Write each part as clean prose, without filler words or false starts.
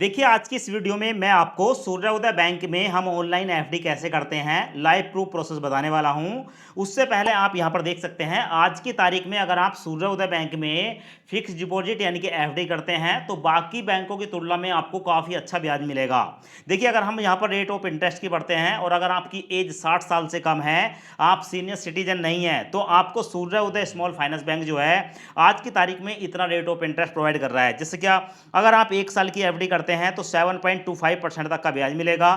देखिए आज की इस वीडियो में मैं आपको सूर्योदय बैंक में हम ऑनलाइन एफडी कैसे करते हैं लाइव प्रूफ प्रोसेस बताने वाला हूं। उससे पहले आप यहां पर देख सकते हैं आज की तारीख में अगर आप सूर्योदय बैंक में फिक्स डिपॉजिट यानी कि एफडी करते हैं तो बाकी बैंकों की तुलना में आपको काफ़ी अच्छा ब्याज मिलेगा। देखिए अगर हम यहां पर रेट ऑफ इंटरेस्ट की बढ़ते हैं और अगर आपकी एज 60 साल से कम है, आप सीनियर सिटीजन नहीं है, तो आपको सूर्योदय स्मॉल फाइनेंस बैंक जो है आज की तारीख में इतना रेट ऑफ इंटरेस्ट प्रोवाइड कर रहा है। जैसे क्या, अगर आप 1 साल की एफडी करते हैं तो 7.25% तक का ब्याज मिलेगा।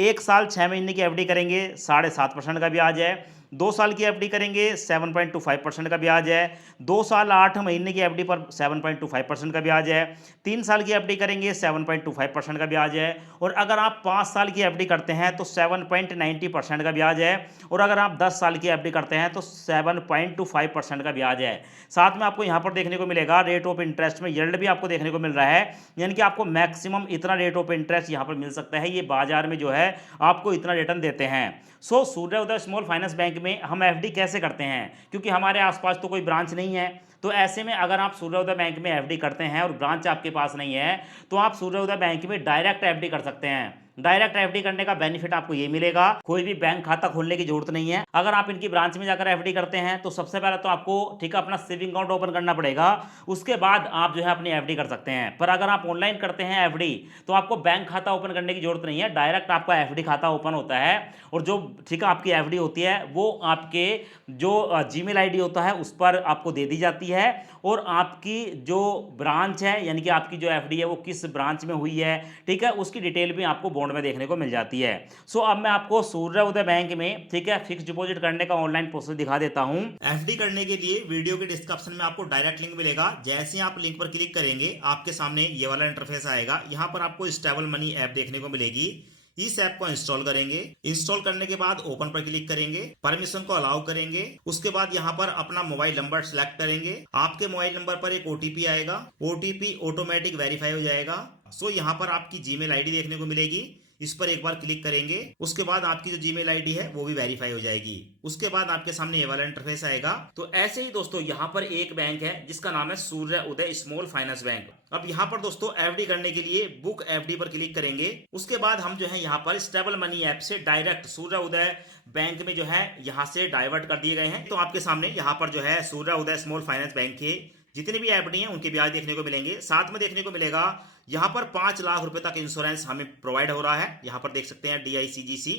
1 साल 6 महीने की एफडी करेंगे 7.5% का ब्याज है। 2 साल की एफडी करेंगे 7.25% का ब्याज है। 2 साल 8 महीने की एफडी पर 7.25% का ब्याज है। 3 साल की एफडी करेंगे 7.25% का ब्याज है। और अगर आप 5 साल की एफडी करते हैं तो 7.90% का ब्याज है। और अगर आप 10 साल की एफडी करते हैं तो 7.25% का ब्याज है। साथ में आपको यहाँ पर देखने को मिलेगा रेट ऑफ इंटरेस्ट में यील्ड भी आपको देखने को मिल रहा है, यानी कि आपको मैक्सिमम इतना रेट ऑफ इंटरेस्ट यहाँ पर मिल सकता है। ये बाजार में जो है आपको इतना रिटर्न देते हैं। सूर्योदय स्मॉल फाइनेंस बैंक में हम एफडी कैसे करते हैं, क्योंकि हमारे आसपास तो कोई ब्रांच नहीं है। तो ऐसे में अगर आप सूर्योदय बैंक में एफडी करते हैं और ब्रांच आपके पास नहीं है तो आप सूर्योदय बैंक में डायरेक्ट एफडी कर सकते हैं। डायरेक्ट एफडी करने का बेनिफिट आपको ये मिलेगा, कोई भी बैंक खाता खोलने की जरूरत नहीं है। अगर आप इनकी ब्रांच में जाकर एफडी करते हैं तो सबसे पहले तो आपको ठीक है अपना सेविंग अकाउंट ओपन करना पड़ेगा, उसके बाद आप जो है अपनी एफडी कर सकते हैं। पर अगर आप ऑनलाइन करते हैं एफडी तो आपको बैंक खाता ओपन करने की जरूरत नहीं है, डायरेक्ट आपका एफडी खाता ओपन होता है। और जो ठीक है आपकी एफडी होती है वो आपके जो जीमेल आईडी होता है उस पर आपको दे दी जाती है। और आपकी जो ब्रांच है यानी कि आपकी जो एफडी है वो किस ब्रांच में हुई है, ठीक है, उसकी डिटेल भी आपको बॉन्ड में देखने को मिल जाती है। अब मैं आपको सूर्योदय बैंक में ठीक है फिक्स डिपॉजिट करने का ऑनलाइन प्रोसेस दिखा देता हूं। एफडी करने के लिए वीडियो के डिस्क्रिप्शन में आपको डायरेक्ट लिंक मिलेगा। जैसे ही आप लिंक पर क्लिक करेंगे आपके सामने ये वाला इंटरफेस आएगा। यहाँ पर आपको स्टेबल मनी ऐप देखने को मिलेगी। इस ऐप को इंस्टॉल करेंगे। इंस्टॉल करने के बाद ओपन पर क्लिक करेंगे, परमिशन को अलाउ करेंगे। उसके बाद यहाँ पर अपना मोबाइल नंबर सेलेक्ट करेंगे। आपके मोबाइल नंबर पर एक ओटीपी आएगा, ओटीपी ऑटोमेटिक वेरीफाई हो जाएगा। यहाँ पर आपकी जीमेल आईडी देखने को मिलेगी, इस पर एक बार क्लिक करेंगे। उसके बाद आपकी जो जीमेल आईडी है वो भी वेरीफाई हो जाएगी। उसके बाद आपके सामने ये वाला इंटरफेस आएगा। तो ऐसे ही दोस्तों यहाँ पर एक बैंक है जिसका नाम है सूर्योदय स्मॉल फाइनेंस बैंक। अब यहाँ पर दोस्तों एफडी करने के लिए बुक एफडी पर क्लिक करेंगे। उसके बाद हम जो है यहाँ पर स्टेबल मनी ऐप से डायरेक्ट सूर्योदय बैंक में जो है यहाँ से डाइवर्ट कर दिए गए हैं। तो आपके सामने यहाँ पर जो है सूर्योदय स्मॉल फाइनेंस बैंक के जितने भी एफडी हैं उनके ब्याज देखने को मिलेंगे। साथ में देखने को मिलेगा यहाँ पर 5 लाख रुपए तक इंश्योरेंस हमें प्रोवाइड हो रहा है। यहाँ पर देख सकते हैं DICGC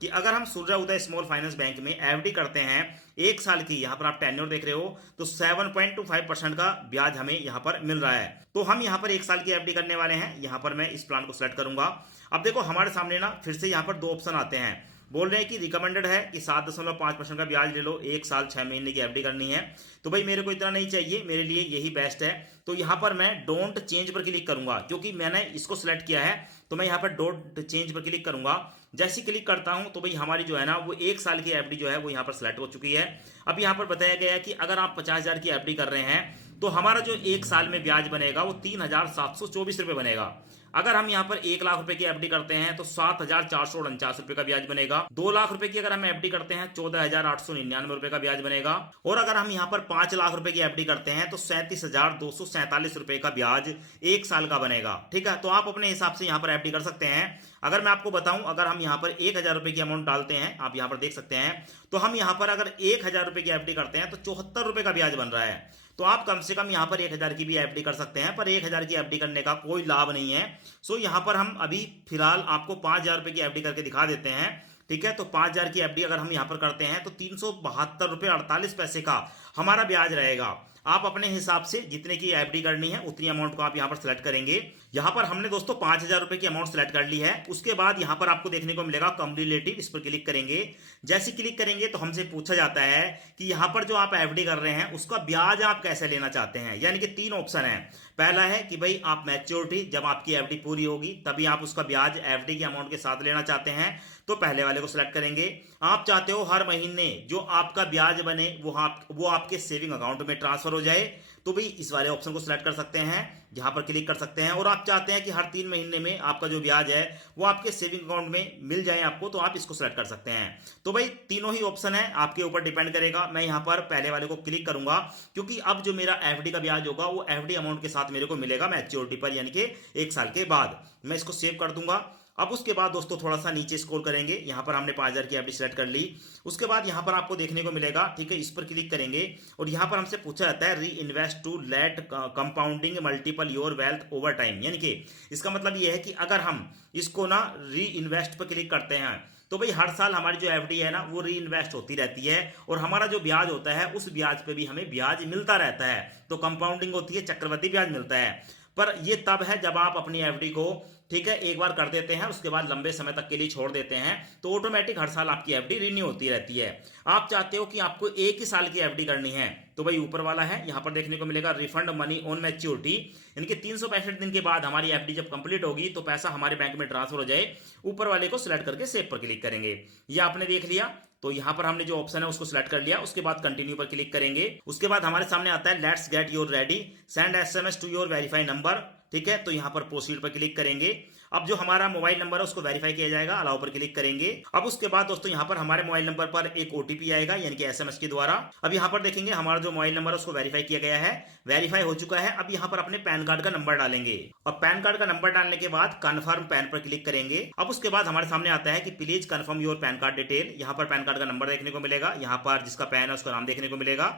कि अगर हम सूर्योदय स्मॉल फाइनेंस बैंक में एफडी करते हैं 1 साल की, यहाँ पर आप टेन्योर देख रहे हो, तो 7.25% का ब्याज हमें यहाँ पर मिल रहा है। तो हम यहाँ पर 1 साल की एफडी करने वाले हैं। यहाँ पर मैं इस प्लान को सिलेक्ट करूंगा। अब देखो हमारे सामने ना फिर से यहाँ पर 2 ऑप्शन आते हैं। बोल रहे हैं कि रिकमेंडेड है कि 7.5% का ब्याज ले लो, 1 साल 6 महीने की एफडी करनी है। तो भाई मेरे को इतना नहीं चाहिए, मेरे लिए यही बेस्ट है। तो यहाँ पर मैं डोंट चेंज पर क्लिक करूंगा, क्योंकि मैंने इसको सिलेक्ट किया है। तो मैं यहाँ पर डोंट चेंज पर क्लिक करूंगा। जैसे क्लिक करता हूं तो भाई हमारी जो है ना वो 1 साल की एफडी जो है वो यहाँ पर सिलेक्ट हो चुकी है। अब यहाँ पर बताया गया है कि अगर आप 50,000 की एफडी कर रहे हैं तो हमारा जो 1 साल में ब्याज बनेगा वो 3,724 रुपये बनेगा। अगर हम यहाँ पर 1 लाख रुपए की एफडी करते हैं तो 7,449 रुपए का ब्याज बनेगा। 2 लाख रुपए की अगर हम एफडी करते हैं 14,899 रुपए का ब्याज बनेगा। और अगर हम यहाँ पर 5 लाख रुपए की एफडी करते हैं तो 37,247 रुपए का ब्याज 1 साल का बनेगा। ठीक है, तो आप अपने हिसाब से यहाँ पर एफडी कर सकते हैं। अगर मैं आपको बताऊं, अगर हम यहाँ पर 1,000 रुपए की अमाउंट डालते हैं, आप यहाँ पर देख सकते हैं, तो हम यहाँ पर अगर 1,000 रुपए की एफडी करते हैं तो 74 रुपए का ब्याज बन रहा है। तो आप कम से कम यहाँ पर 1,000 की भी एफडी कर सकते हैं, पर 1,000 की एफडी करने का कोई लाभ नहीं है। यहाँ पर हम अभी फिलहाल आपको 5,000 रुपए की एफडी करके दिखा देते हैं। ठीक है, तो 5,000 की एफडी अगर हम यहाँ पर करते हैं तो 372 रुपये 48 पैसे का हमारा ब्याज रहेगा। आप अपने हिसाब से जितने की एफडी करनी है उतनी अमाउंट को आप यहाँ पर सिलेक्ट करेंगे। यहाँ पर हमने दोस्तों 5,000 रुपए की अमाउंट सिलेक्ट कर ली है। उसके बाद यहाँ पर आपको देखने को मिलेगा कम्युलेटिव, इस पर क्लिक करेंगे। जैसे क्लिक करेंगे तो हमसे पूछा जाता है कि यहाँ पर जो आप एफडी कर रहे हैं उसका ब्याज आप कैसे लेना चाहते हैं। यानी कि 3 ऑप्शन है। पहला है कि भाई आप मैच्योरिटी, जब आपकी एफडी पूरी होगी तभी आप उसका ब्याज एफडी के अमाउंट के साथ लेना चाहते हैं, तो पहले वाले को सिलेक्ट करेंगे। आप चाहते हो हर महीने जो आपका ब्याज बने वो आपके सेविंग अकाउंट में ट्रांसफर हो जाए, तो भाई इस वाले ऑप्शन को सिलेक्ट कर सकते हैं, यहाँ पर क्लिक कर सकते हैं। और आप चाहते हैं कि हर 3 महीने में आपका जो ब्याज है वो आपके सेविंग अकाउंट में मिल जाए आपको, तो आप इसको सिलेक्ट कर सकते हैं। तो भाई तीनों ही ऑप्शन है, आपके ऊपर डिपेंड करेगा। मैं यहाँ पर पहले वाले को क्लिक करूंगा क्योंकि अब जो मेरा एफडी का ब्याज होगा वो एफडी अमाउंट के साथ मेरे को मिलेगा मैच्योरिटी पर, यानी कि 1 साल के बाद। मैं इसको सेव कर दूंगा। अब उसके बाद दोस्तों थोड़ा सा नीचे स्क्रॉल करेंगे, यहाँ पर हमने 5000 की एफडी सेलेक्ट कर ली। उसके बाद यहाँ पर आपको देखने को मिलेगा, ठीक है, इस पर क्लिक करेंगे और यहाँ पर हमसे पूछा जाता है reinvest to let compounding multiple your wealth over time, यानी कि इसका मतलब ये है कि अगर हम इसको ना री इन्वेस्ट पर क्लिक करते हैं तो भाई हर साल हमारी जो एफडी है ना वो री इन्वेस्ट होती रहती है और हमारा जो ब्याज होता है उस ब्याज पे भी हमें ब्याज मिलता रहता है। तो कंपाउंडिंग होती है, चक्रवृद्धि ब्याज मिलता है। पर ये तब है जब आप अपनी एफडी को, ठीक है, एक बार कर देते हैं, उसके बाद लंबे समय तक के लिए छोड़ देते हैं, तो ऑटोमेटिक हर साल आपकी एफडी रिन्यू होती रहती है। आप चाहते हो कि आपको 1 ही साल की एफडी करनी है, तो भाई ऊपर वाला है, यहां पर देखने को मिलेगा रिफंड मनी ऑन मैच्योरिटी, यानी कि 365 दिन के बाद हमारी एफडी जब कंप्लीट होगी तो पैसा हमारे बैंक में ट्रांसफर हो जाए। ऊपर वाले को सिलेक्ट करके सेव पर क्लिक करेंगे। ये आपने देख लिया, तो यहां पर हमने जो ऑप्शन है उसको सिलेक्ट कर लिया। उसके बाद कंटिन्यू पर क्लिक करेंगे। उसके बाद हमारे सामने आता है let's get your ready, send SMS to your verify number, ठीक है, तो यहां पर प्रोसीड पर क्लिक करेंगे। अब जो हमारा मोबाइल नंबर है उसको वेरीफाई किया जाएगा, अलाउ पर क्लिक करेंगे। अब उसके बाद दोस्तों यहां पर हमारे मोबाइल नंबर पर एक ओटीपी आएगा, यानी कि एसएमएस के द्वारा। अब यहां पर देखेंगे हमारा जो मोबाइल नंबर है उसको वेरीफाई किया गया है, वेरीफाई हो चुका है। अब यहां पर अपने पैन कार्ड का नंबर डालेंगे और पैन कार्ड का नंबर डालने के बाद कन्फर्म पैन पर क्लिक करेंगे। अब उसके बाद हमारे सामने आता है कि please confirm your pan card detail. यहां पर पैन कार्ड का नंबर देखने को मिलेगा, यहां पर जिसका पैन है उसका नाम देखने को मिलेगा,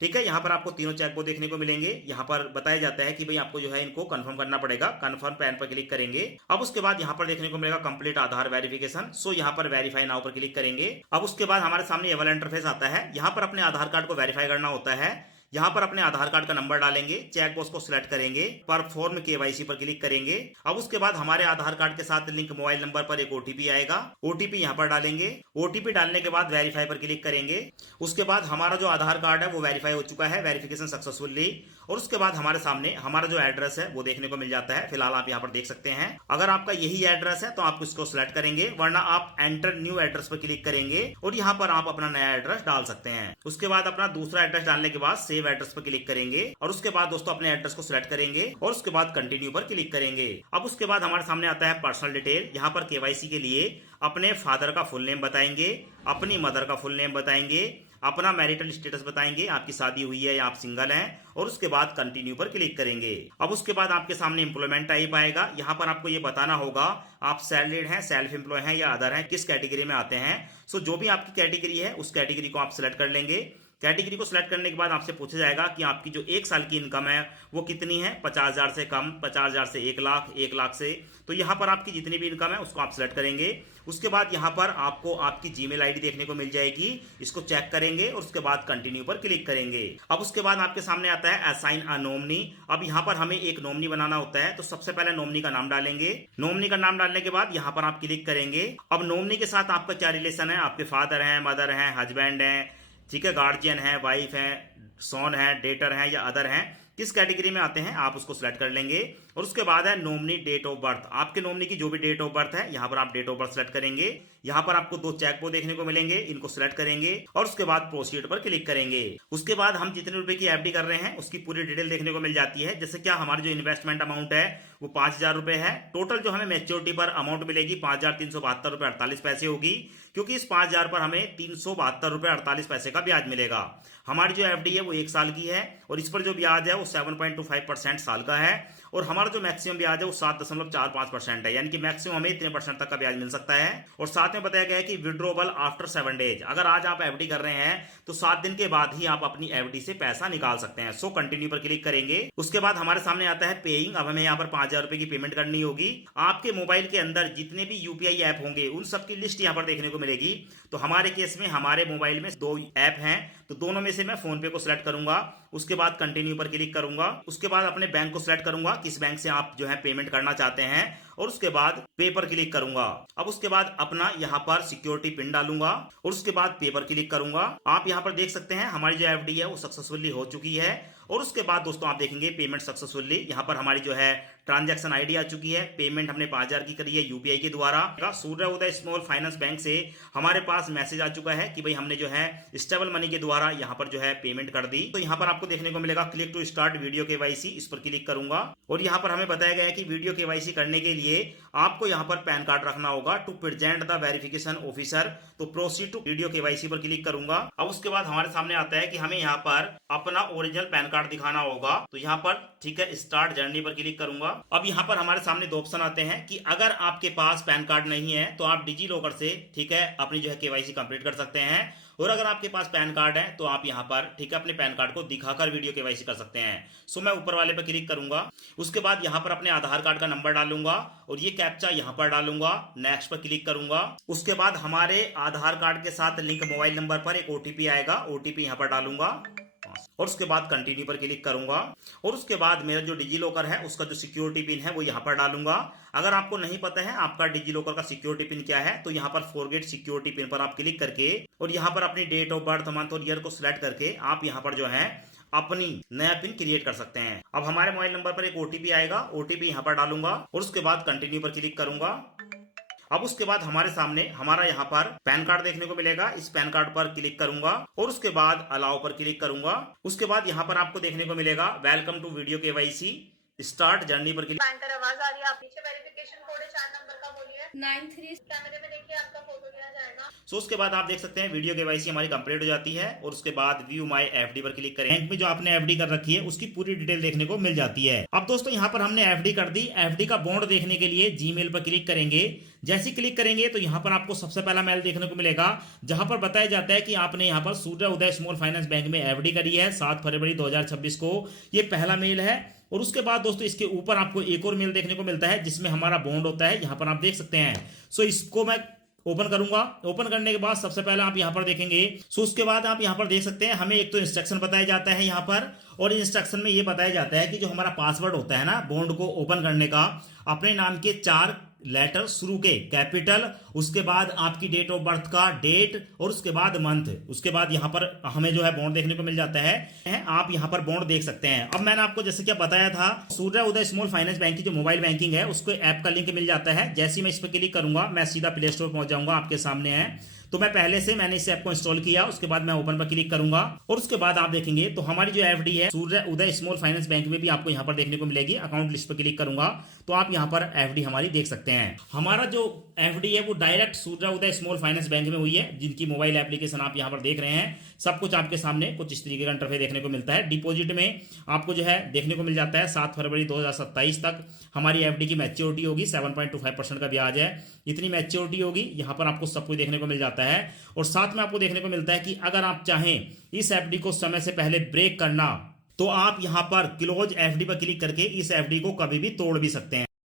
ठीक है। यहाँ पर आपको तीनों चेक बॉक्स देखने को मिलेंगे। यहाँ पर बताया जाता है कि भाई आपको जो है इनको कंफर्म करना पड़ेगा। कंफर्म पैन पर क्लिक करेंगे। अब उसके बाद यहाँ पर देखने को मिलेगा कंप्लीट आधार वेरिफिकेशन, सो यहाँ पर वेरीफाई नाउ पर क्लिक करेंगे। अब उसके बाद हमारे सामने ये वाला इंटरफेस आता है। यहाँ पर अपने आधार कार्ड को वेरीफाई करना होता है। यहाँ पर अपने आधार कार्ड का नंबर डालेंगे, चेक बॉक्स को सिलेक्ट करेंगे, परफॉर्म केवाईसी पर क्लिक करेंगे। अब उसके बाद हमारे आधार कार्ड के साथ लिंक मोबाइल नंबर पर एक ओटीपी आएगा, ओटीपी यहाँ पर डालेंगे। ओटीपी डालने के बाद वेरीफाई पर क्लिक करेंगे। उसके बाद हमारा जो आधार कार्ड है वो वेरीफाई हो चुका है, वेरिफिकेशन सक्सेसफुली। और उसके बाद हमारे सामने हमारा जो एड्रेस है वो देखने को मिल जाता है। फिलहाल आप यहाँ पर देख सकते हैं, अगर आपका यही एड्रेस है तो आप इसको सिलेक्ट करेंगे, वरना आप एंटर न्यू एड्रेस पर क्लिक करेंगे और यहाँ पर आप अपना नया एड्रेस डाल सकते हैं। उसके बाद अपना दूसरा एड्रेस डालने के बाद सेव एड्रेस पर क्लिक करेंगे और उसके बाद दोस्तों अपने एड्रेस को सिलेक्ट करेंगे और उसके बाद कंटिन्यू पर क्लिक करेंगे। अब उसके बाद हमारे सामने आता है पर्सनल डिटेल। यहाँ पर केवाईसी के लिए अपने फादर का फुल नेम बताएंगे, अपनी मदर का फुल नेम बताएंगे, अपना मैरिटल स्टेटस बताएंगे, आपकी शादी हुई है या आप सिंगल हैं, और उसके बाद कंटिन्यू पर क्लिक करेंगे। अब उसके बाद आपके सामने एम्प्लॉयमेंट टाइप आएगा। यहाँ पर आपको ये बताना होगा आप सैलरीड हैं, सेल्फ एम्प्लॉय हैं या अदर हैं, किस कैटेगरी में आते हैं। सो जो भी आपकी कैटेगरी है उस कैटेगरी को आप सिलेक्ट कर लेंगे। कैटेगरी को सिलेक्ट करने के बाद आपसे पूछा जाएगा कि आपकी जो 1 साल की इनकम है वो कितनी है, 50,000 से कम, 50,000 से 1 लाख, 1 लाख से। तो यहाँ पर आपकी जितनी भी इनकम है उसको आप सिलेक्ट करेंगे। उसके बाद यहाँ पर आपको आपकी जीमेल आईडी देखने को मिल जाएगी, इसको चेक करेंगे और उसके बाद कंटिन्यू पर क्लिक करेंगे। अब उसके बाद आपके सामने आता है असाइन अ नॉमिनी। अब यहाँ पर हमें एक नॉमिनी बनाना होता है, तो सबसे पहले नॉमिनी का नाम डालेंगे। नॉमिनी का नाम डालने के बाद यहाँ पर आप क्लिक करेंगे। अब नॉमिनी के साथ आपका क्या रिलेशन है, आपके फादर हैं, मदर हैं, हस्बैंड हैं, ठीक है, गार्जियन है, वाइफ है, सोन है, डेटर है या अदर हैं, किस कैटेगरी में आते हैं आप उसको सिलेक्ट कर लेंगे। और उसके बाद है नॉमिनी डेट ऑफ बर्थ। आपके नॉमिनी की जो भी डेट ऑफ बर्थ है यहाँ पर आप डेट ऑफ बर्थ सिलेक्ट करेंगे। यहाँ पर आपको 2 चेक बॉक्स देखने को मिलेंगे, इनको सिलेक्ट करेंगे और उसके बाद प्रोसीड पर क्लिक करेंगे। उसके बाद हम जितने रुपए की एफडी कर रहे हैं उसकी पूरी डिटेल देखने को मिल जाती है। जैसे क्या हमारी जो इन्वेस्टमेंट अमाउंट है वो 5,000 रुपए है। टोटल जो हमें मैच्योरिटी पर अमाउंट मिलेगी 5,372 रुपए 48 पैसे होगी, क्योंकि इस 5,000 पर हमें 372 रुपए 48 पैसे का ब्याज मिलेगा। हमारी जो एफडी है वो 1 साल की है और इस पर जो ब्याज है वो 7.25% साल का है और हमारा जो मैक्सिमम ब्याज है वो 7.45% है, यानी कि मैक्सिमम हमें इतने % तक का ब्याज मिल सकता है। और साथ में बताया गया है कि विड्रॉबल आफ्टर 7 डेज। अगर आज आप एफडी कर रहे हैं तो 7 दिन के बाद ही आप अपनी एफडी से पैसा निकाल सकते हैं। सो कंटिन्यू पर क्लिक करेंगे। उसके बाद हमारे सामने आता है पेइंग। अब हमें यहाँ पर 5,000 रुपए की पेमेंट करनी होगी। आपके मोबाइल के अंदर जितने भी यूपीआई ऐप होंगे उन सबकी लिस्ट यहाँ पर देखने को मिलेगी। तो हमारे केस में हमारे मोबाइल में 2 ऐप हैं, तो दोनों में से मैं फोन पे को सिलेक्ट करूंगा। उसके बाद कंटिन्यू पर क्लिक करूंगा। उसके बाद अपने बैंक को सिलेक्ट करूंगा, किस बैंक से आप जो है पेमेंट करना चाहते हैं, और उसके बाद पे पर क्लिक करूंगा। अब उसके बाद अपना यहाँ पर सिक्योरिटी पिन डालूंगा और उसके बाद पे पर क्लिक करूंगा। आप यहाँ पर देख सकते हैं हमारी जो एफडी है वो सक्सेसफुली हो चुकी है। और उसके बाद दोस्तों आप देखेंगे पेमेंट सक्सेसफुली, यहाँ पर हमारी जो है ट्रांजैक्शन आईडी आ चुकी है, पेमेंट हमने 5,000 की करी है यूपीआई के द्वारा। सूर्य उदय स्मॉल फाइनेंस बैंक से हमारे पास मैसेज आ चुका है कि भाई हमने जो है स्टेबल मनी के द्वारा यहाँ पर जो है पेमेंट कर दी। तो यहाँ पर आपको देखने को मिलेगा click to start video KYC, इस पर क्लिक करूंगा और यहाँ पर हमें बताया गया है कि वीडियो केवाईसी करने के लिए आपको यहाँ पर पैन कार्ड रखना होगा to present the verification officer. तो प्रोसीड टू वीडियो केवाईसी पर क्लिक करूंगा। अब उसके बाद हमारे सामने आता है कि हमें यहाँ पर अपना ओरिजिनल पैन कार्ड दिखाना होगा। तो यहाँ पर ठीक है स्टार्ट जर्नी पर क्लिक करूंगा। अब यहाँ पर हमारे सामने दो ऑप्शन आते हैं कि अगर आपके पास पैन कार्ड नहीं है तो आप डिजी लॉकर से ठीक है अपनी जो है केवाईसी कंप्लीट कर सकते हैं, और अगर आपके पास पैन कार्ड है तो आप यहाँ पर ठीक है अपने पैन कार्ड को दिखाकर वीडियो केवाईसी कर सकते हैं। सो मैं ऊपर वाले पर क्लिक करूंगा। उसके बाद यहाँ पर अपने आधार कार्ड का नंबर डालूंगा और ये कैप्चा यहाँ पर डालूंगा, नेक्स्ट पर क्लिक करूंगा। उसके बाद हमारे आधार कार्ड के साथ लिंक मोबाइल नंबर पर एक ओटीपी आएगा, ओटीपी यहाँ पर डालूंगा और उसके बाद कंटिन्यू पर क्लिक करूंगा। और उसके बाद मेरा जो डिजी लॉकर है उसका जो सिक्योरिटी पिन है वो यहाँ पर डालूंगा। अगर आपको नहीं पता है आपका डिजी लॉकर का सिक्योरिटी पिन क्या है तो यहाँ पर फॉरगेट सिक्योरिटी पिन पर आप क्लिक करके और यहाँ पर अपनी डेट ऑफ बर्थ, मंथ और ईयर को सिलेक्ट करके आप यहाँ पर जो है अपनी नया पिन क्रिएट कर सकते हैं। अब हमारे मोबाइल नंबर पर एक ओटीपी आएगा, ओटीपी यहाँ पर डालूंगा और उसके बाद कंटिन्यू पर क्लिक करूंगा। अब उसके बाद हमारे सामने हमारा यहाँ पर पैन कार्ड देखने को मिलेगा, इस पैन कार्ड पर क्लिक करूंगा और उसके बाद अलाउ पर क्लिक करूंगा। उसके बाद यहाँ पर आपको देखने को मिलेगा welcome to video KYC, start journey पर क्लिक। बैंकर आवाज आ रही है, आप पीछे वेरिफिकेशन कोड है 4 नंबर का, बोलिए 93। कैमरे में देखिए आपका फोटो लिया जाएगा। सो उसके बाद आप देख सकते हैं वीडियो केवाईसी हमारी कंप्लीट हो जाती है और उसके बाद व्यू माय एफडी पर क्लिक करें। बैंक में जो आपने एफडी कर रखी है उसकी पूरी डिटेल देखने को मिल जाती है। अब दोस्तों यहाँ पर हमने एफडी कर दी। एफडी का बॉन्ड देखने के लिए जीमेल पर क्लिक करेंगे। जैसे क्लिक करेंगे तो यहाँ पर आपको सबसे पहला मेल देखने को मिलेगा जहां पर बताया जाता है कि आपने यहाँ पर सूर्य उदय स्मॉल फाइनेंस बैंक में एफडी करी है 7 फरवरी 2026 को। ये पहला मेल है। और उसके बाद दोस्तों इसके ऊपर आपको एक और मेल देखने को मिलता है जिसमें हमारा बॉन्ड होता है, यहाँ पर आप देख सकते हैं। सो इसको मैं ओपन करूंगा। ओपन करने के बाद सबसे पहले आप यहाँ पर देखेंगे। सो उसके बाद आप यहाँ पर देख सकते हैं हमें एक तो इंस्ट्रक्शन बताया जाता है यहाँ पर, और इंस्ट्रक्शन में ये बताया जाता है कि जो हमारा पासवर्ड होता है ना बॉन्ड को ओपन करने का, अपने नाम के 4 लेटर शुरू के कैपिटल, उसके बाद आपकी डेट ऑफ बर्थ का डेट और उसके बाद मंथ, उसके बाद यहाँ पर हमें जो है बॉन्ड देखने को मिल जाता है। आप यहाँ पर बॉन्ड देख सकते हैं। अब मैंने आपको जैसे क्या बताया था सूर्य उदय स्मॉल फाइनेंस बैंक की जो मोबाइल बैंकिंग है उसको ऐप का लिंक मिल जाता है। जैसे ही मैं इस पर क्लिक करूंगा मैं सीधा प्ले स्टोर पहुंच जाऊंगा, आपके सामने है। तो मैं पहले से मैंने इस ऐप को इंस्टॉल किया, उसके बाद मैं ओपन पर क्लिक करूंगा और उसके बाद आप देखेंगे तो हमारी जो एफडी है सूर्य उदय स्मॉल फाइनेंस बैंक में भी आपको यहाँ पर देखने को मिलेगी। अकाउंट लिस्ट पर क्लिक करूंगा तो आप यहाँ पर एफडी हमारी देख सकते हैं। हमारा जो एफडी है वो डायरेक्ट सूर्य उदय स्मॉल फाइनेंस बैंक में हुई है, जिनकी मोबाइल एप्लीकेशन आप यहाँ पर देख रहे हैं। सब कुछ आपके सामने कुछ इस तरीके का इंटरफेस देखने को मिलता है। डिपॉजिट में आपको जो है देखने को मिल जाता है 7 फरवरी 2027 तक हमारी एफडी की मैच्योरिटी होगी, 7.25% का ब्याज है, इतनी मैच्योरिटी होगी। यहाँ पर आपको सब कुछ देखने को मिल जाता है। और साथ में आपको देखने को मिलता है कि अगर आप चाहें इस एफडी को समय से पहले ब्रेक करना तो आप यहां पर क्लोज एफडी पर क्लिक करके इस एफडी को कभी भी तोड़ भी सकते हैं।